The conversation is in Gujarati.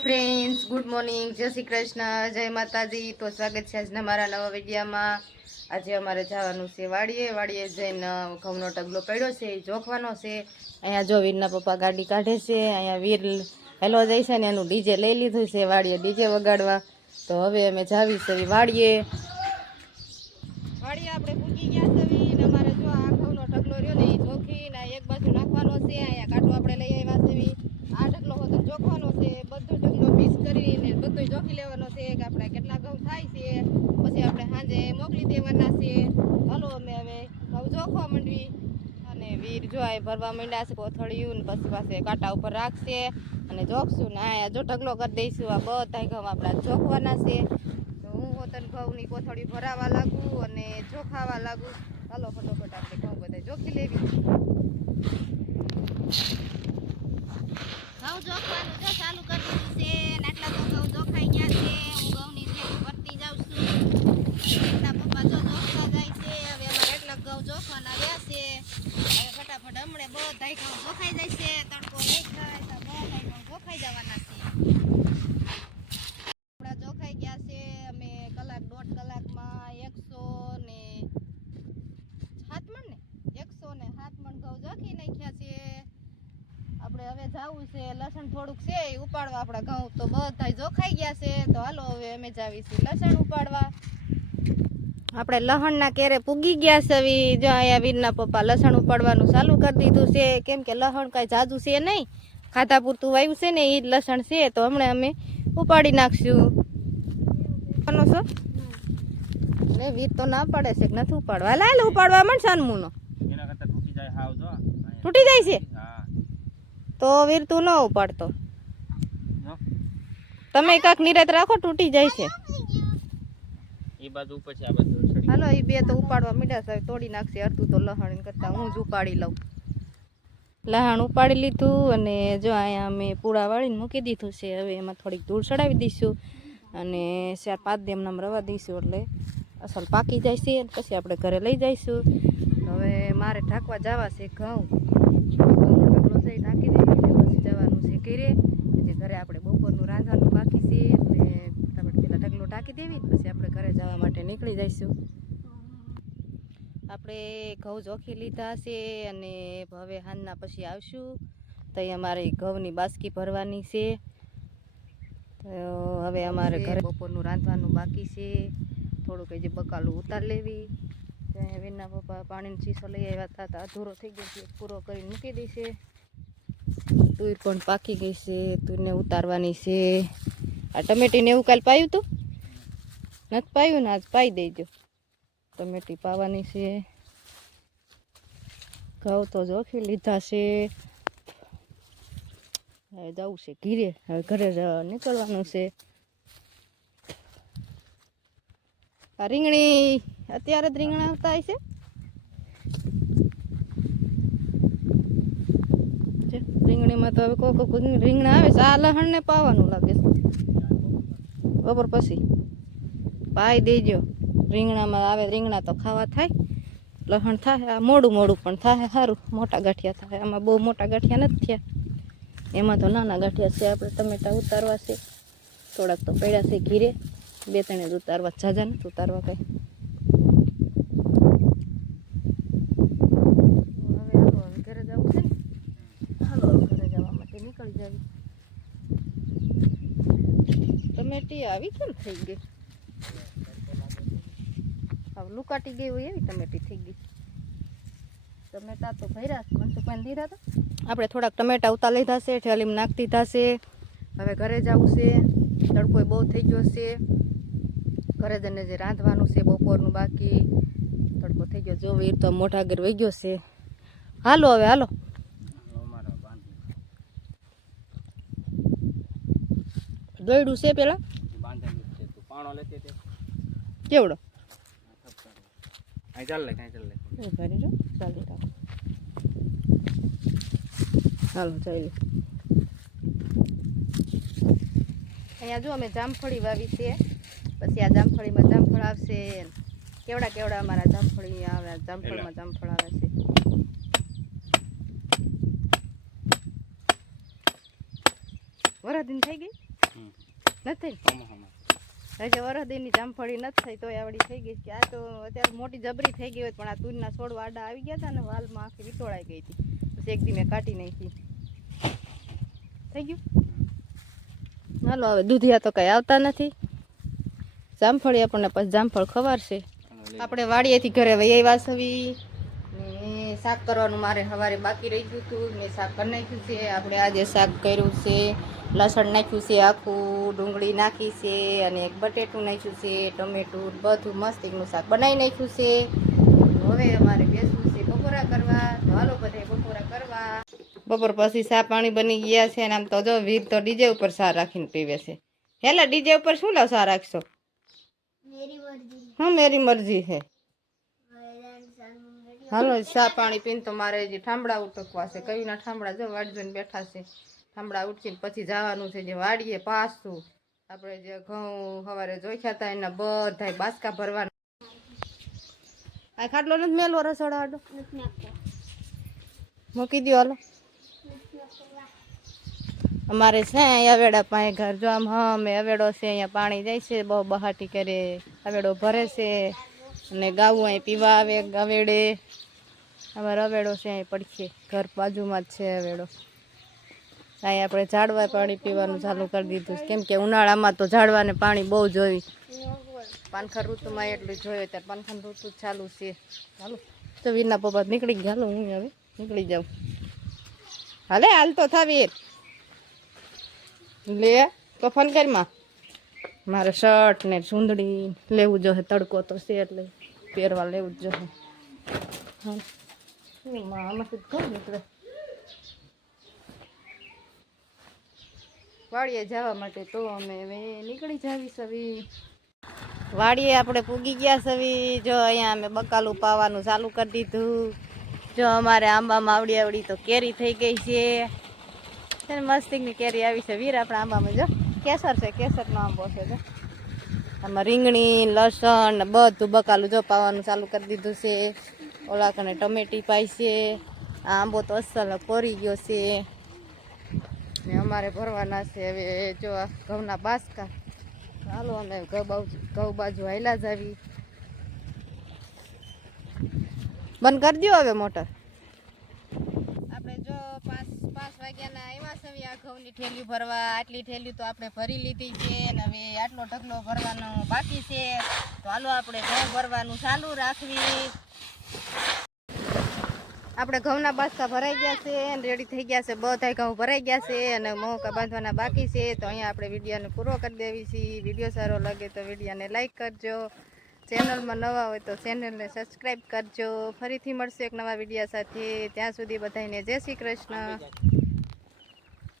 ફ્રેન્ડ્સ ગુડ મોર્નિંગ જય શ્રી કૃષ્ણ. જય માતાજી. તો સ્વાગત છે આજના મારા નવા વિડીયામાં. આજે અમારે જવાનું છે વાડીએ. વાડીએ જઈને ઘઉંનો ટગલો પડ્યો છે, એ જોખવાનો છે. અહીંયા જો વીરના પપ્પા ગાડી કાઢે છે. અહીંયા વીર હેલો જાય છે ને એનું ડીજે લઈ લીધું છે, વાડીએ ડીજે વગાડવા. તો હવે અમે જાવી છે વાડીએ આપણે પૂકી ગયા છે ને અમારે જો આ ઘઉંનો ઢગલો રહ્યો ને એ જોખીને આ એક બાજુ નાખવાનો છે અહીંયા કાંટો આપણે લઈ આવ્યા છે આ ઢગલો હોતો જોખવાનો છે બધો ઢગલો મિક્સ કરીને બધું જોખી લેવાનો છે કે આપણે કેટલા ઘઉં થાય છે પછી આપણે સાંજે મોકલી દેવાના છે ચાલો અમે હવે ઘઉં જોખવા માંડવી અને વીર જો આ ભરવા માંડ્યા છે કોથળિયું ને પછી પાસે કાંટા ઉપર રાખશે અને જોખશું ને આ જો ઢગલો કરી દઈશું આ બધા ઘઉં આપણા જોખવાના છે. તો હું પોતાને ઘઉંની કોથળી ભરાવા લાગુ અને જોખાવા લાગુ. ચાલો ફટોફટ આપણે ઘઉં બધા જોખી લેવી. ઘઉં જોખવાનું જો ચાલુ કરી દીધું છે આટલા તો ઘઉં જોખાઈ ગયા છે હું ઘઉંની થેલી ભરતી જાઉં છું એમના પપ્પા જો જોખતા જાય છે હવે અમારે એટલા ઘઉં જોખવાના રહ્યા છે હવે ફટાફટ હમણે બધાય ઘઉં જોખાઈ જાય છે તડકો નહીં થાય તો બધાય ઘઉં જોખાઈ જવાના છે આપણા જોખાઈ ગયા છે અમે કલાક દોઢ કલાકમાં એકસો ને સાત મણ ને એકસો ને સાત મણ ઘઉં જોખી નાખ્યા છે આપણે હવે જાવું છે લસણ થોડુંક છે એ ઉપાડવા આપણા ઘઉં તો બધાય જોખાઈ ગયા છે. તો હાલો હવે અમે જાવી છીએ લસણ ઉપાડવા. આપણે લહણના કેરે પૂગી ગયા છે હવે જો અહીંયા વીરના પપ્પા લસણ ઉપાડવાનું ચાલુ કરી દીધું છે. કેમ કે લસણ કાંઈ જાદુ છે નહીં. ખાધા પૂરતું વાવ્યું છે ને એ જ લસણ છે. તો હમણાં અમે ઉપાડી નાખશું. આનો છો? ને વીર તો ના પાડે છે કે નથી ઉપાડવા. લાલ ઉપાડવા માંડ સાનમુનો. તૂટી જાય છે? તો વીર તું ન ઉપાડતો. તમે કાંક નિરાત રાખો તૂટી જાય છે. એ બાજુ ઉપર છે આ બાજુ હાલો એ બે તો ઉપાડવા મીડા સાહેબ તોડી નાખશે અડધું તો લહણ કરતા હું જ ઉપાડી લઉં. લહાણ ઉપાડી લીધું અને જો અહીંયા અમે પૂળા વાળીને મૂકી દીધું છે. હવે એમાં થોડીક ધૂળ ચડાવી દઈશું અને ચાર પાંચ દેમનામ રવા દઈશું એટલે અસલ પાકી જાય છે. પછી આપણે ઘરે લઈ જઈશું. હવે મારે ઢાંકવા જવા છે ઘઉં ઘઉંનો ઢગલો છે એ ઢાંકી દઈએ એટલે પછી ઘરે પછી ઘરે આપણે બપોરનું રાંધવાનું બાકી છે એટલે ફટાફટ પેલા ઢગલો ટાંકી દેવી પછી આપણે ઘરે જવા માટે નીકળી જઈશું. આપણે ઘઉં જોખી લીધા છે અને હવે હાંજના પછી આવશું. તો અમારે ઘઉંની બાસકી ભરવાની છે. હવે અમારે ઘરે બપોરનું રાંધવાનું બાકી છે. થોડુંક જે બકાલું ઉતાર લેવી. ત્યાં વીરના પપ્પા પાણીનો શીશો લઈ આવ્યા હતા અધૂરો થઈ ગયો છે પૂરો કરીને મૂકી દેશે તુર પણ પાકી ગઈ છે તુરને ઉતારવાની છે. આ ટમેટીને એવું કાલ પાયું તું? નથી પાયું ને આજ પાઈ દેજો. ટમેટી પાવાની છે. ઘઉં તો જોખી લીધા છે. હવે જવું છે ઘીરે. હવે ઘરે નીકળવાનું છે. રીંગણી, અત્યારે જ રીંગણા આવતા હશે? છે. રીંગણીમાં તો હવે કોક કોક રીંગણા આવે છે. આ લહણને પાવાનું લાગે છે. બપોર પછી. પાઈ દેજો. રીંગણામાં આવે, રીંગણા તો ખાવા થાય. લહણ થાય. આ મોડું મોડું પણ થાય, સારું. મોટા ગાંઠિયા થાય. આમાં બહુ મોટા ગાંઠિયા નથી થયા. એમાં તો નાના ગાંઠિયા છે. આપણે ટમેટા ઉતારવા છે. થોડાક તો પડ્યા છે ઘીરે. બે ત્રણે જ ઉતારવા ઝાઝા નથી ઉતારવા કઈ હવે હાલો હવે ઘરે જવું છે ને હાલો હવે ઘરે જવા માટે નીકળી જાવી ટમેટી આવી, કેમ થઈ ગઈ? હવે લુકાટી ગઈ હોય એવી ટમેટી થઈ ગઈ. ટમેટા તો ભર્યા છે મનસુખભાઈ લીધા હતા આપણે થોડાક ટમેટા ઉતા લીધા છે, ઠેલીમાં નાખી દીધા છે. હવે ઘરે જવું છે, તડકો બહુ થઈ ગયો છે. ઘરે જઈને જે રાંધવાનું છે, બપોરનું બાકી. તડકો થઈ ગયો, જો તો મોઢા ઘર વહી ગયો છે. હાલો હવે, હાલો. દોડ્યું છે પેલા? બાંધેલું જ છે તું પાણો લેતી તે કેવડો અહીં ચાલ લે કાંઈ ચાલ લે એ ભરી જો ચાલી રાખો હાલો ચાલી અહીંયા જો અમે જામફળી વાવી છે પછી આ જામફળીમાં જામફળ આવશે કેવડા કેવડા અમારા જામફળી આવે જામફળમાં જામફળ આવે છે વરાધીન થઈ ગઈ હમ. નથી હમ, હમ. હજી વરસદીની જામફળી નથી થઈ, તોય આવડી થઈ ગઈ કે આ તો અત્યારે મોટી જબરી થઈ ગઈ હોય, પણ આ તુરના છોડ વાડા આવી ગયા હતા ને વાલમાં આખી વિતોળાઈ ગઈ હતી. પછી એક દી મેં કાઢી નાખી. થઈ ગયું? હાલો, હવે દૂધિયા તો કઈ આવતા નથી. જામફળી આપણને પછી જામફળ ખવારશે. આપણે વાડીએથી ઘરે વૈયાઈ વાસવી ને શાક કરવાનું મારે સવારે બાકી રહી ગયું હતું. મેં શાક કરી નાખ્યું છે. આપણે આજે શાક કર્યું છે. લસણ નાખ્યું છે આખું ડુંગળી નાખી છે અને એક બટેટું નાખ્યું છે ટમેટું બધું મસ્ત એકનું શાક બનાવી નાખ્યું છે. હવે અમારે બેસવું છે બપોરા કરવા. તો હાલો બધા બપોરા કરવા. બપોર પછી ચા પાણી બની ગયા છે અને આમ તો જો વીર તો ડીજે ઉપર ચા રાખીને પીવે છે. હેલા ડીજે ઉપર શું લાવ સા રાખશો? હા મેરી મરજી છે. હાલો ચા પાણી પીને તો મારે જે ઠામડા ઉટકવા છે કવિના ઠામડા જો જોઈને બેઠા છે. ઠામડા ઉઠીને પછી જવાનું છે જે વાડીએ પાછું. આપણે જે ઘઉં સવારે જોખ્યા હતા એના બધા બાસકા ભરવાના. આ ખાટલો નથી મેલવો રસોડા મૂકી દો હાલો. અમારે છે અવેડા પાસે ઘર. જો આમ હા અવેડો છે, અહીંયા પાણી જાય છે, બહુ બહાટી કરે, અવેડો ભરે છે. અને ગાવું અહીં પીવા આવે અવેડે. અમારો અવેડો છે અહીં પડખે, ઘર બાજુમાં જ છે અવેડો. અહીં આપણે ઝાડવા પાણી પીવાનું ચાલુ કરી દીધું. કેમ કે ઉનાળામાં તો ઝાડવાને પાણી બહુ જોઈ પાનખર ઋતુમાં એટલું જોયું ત્યારે પાનખર ઋતુ ચાલુ છે. ચાલુ તો વીરના પપ્પા નીકળી ગયા. હું હવે નીકળી જાઉં. હાલે, હાલ તો થાવી લે, તો ફોન કરમાં મારે શર્ટ ને સુંદડી લેવું જોઈએ તડકો તો છે એટલે પહેરવા લેવું જ જોઈએ હા આમાંથી ઘર નીકળે. વાડીએ જવા માટે તો અમે હવે નીકળી જાવી સવી. વાડીએ આપણે પૂગી ગયા સવી. જો અહીંયા અમે બકાલું પાવાનું ચાલુ કરી દીધું. જો અમારે આંબામાં આવડી આવડી તો કેરી થઈ ગઈ છે. છે ને મસ્તીની કેરી આવી છે. વીર આપણા આંબામાં જો. કેસર છે. કેસરનો આંબો છે જો. આમાં રીંગણી, લસણ બધું બકાલું જો પાવાનું ચાલુ કરી દીધું છે. ઓલા કને ટમેટી પાય છે. આ આંબો તો અસલ કોરી ગયો છે. ને અમારે ભરવાના છે હવે જો ઘઉંના બાસકા. ચાલો અમે ઘઉં બાજુ ઘઉં બાજુ હાયલા જ બંધ કરી દો હવે મોટર. આપણે જો પાંચ પાંચ વાગ્યાના આવ્યા છે આ ઘઉંની ઠેલી ભરવા. આટલી ઠેલી તો આપણે ભરી લીધી છે અને હવે આટલો ઢગલો ભરવાનો બાકી છે. તો હાલો આપણે ઘઉં ભરવાનું ચાલુ રાખવી. આપણે ઘઉંના બાસકા ભરાઈ ગયા છે અને રેડી થઈ ગયા છે. બધા ઘઉં ભરાઈ ગયા છે અને મોકા બાંધવાના બાકી છે. તો અહીંયા આપણે વિડીયોને પૂરો કરી દેવી છીએ વીડિયો સારો લાગે તો વિડીયોને લાઈક કરજો. ચેનલમાં નવા હોય તો ચેનલને સબસ્ક્રાઈબ કરજો. ફરીથી મળશે એક નવા વીડિયો સાથે. ત્યાં સુધી બધાને જય શ્રી કૃષ્ણ.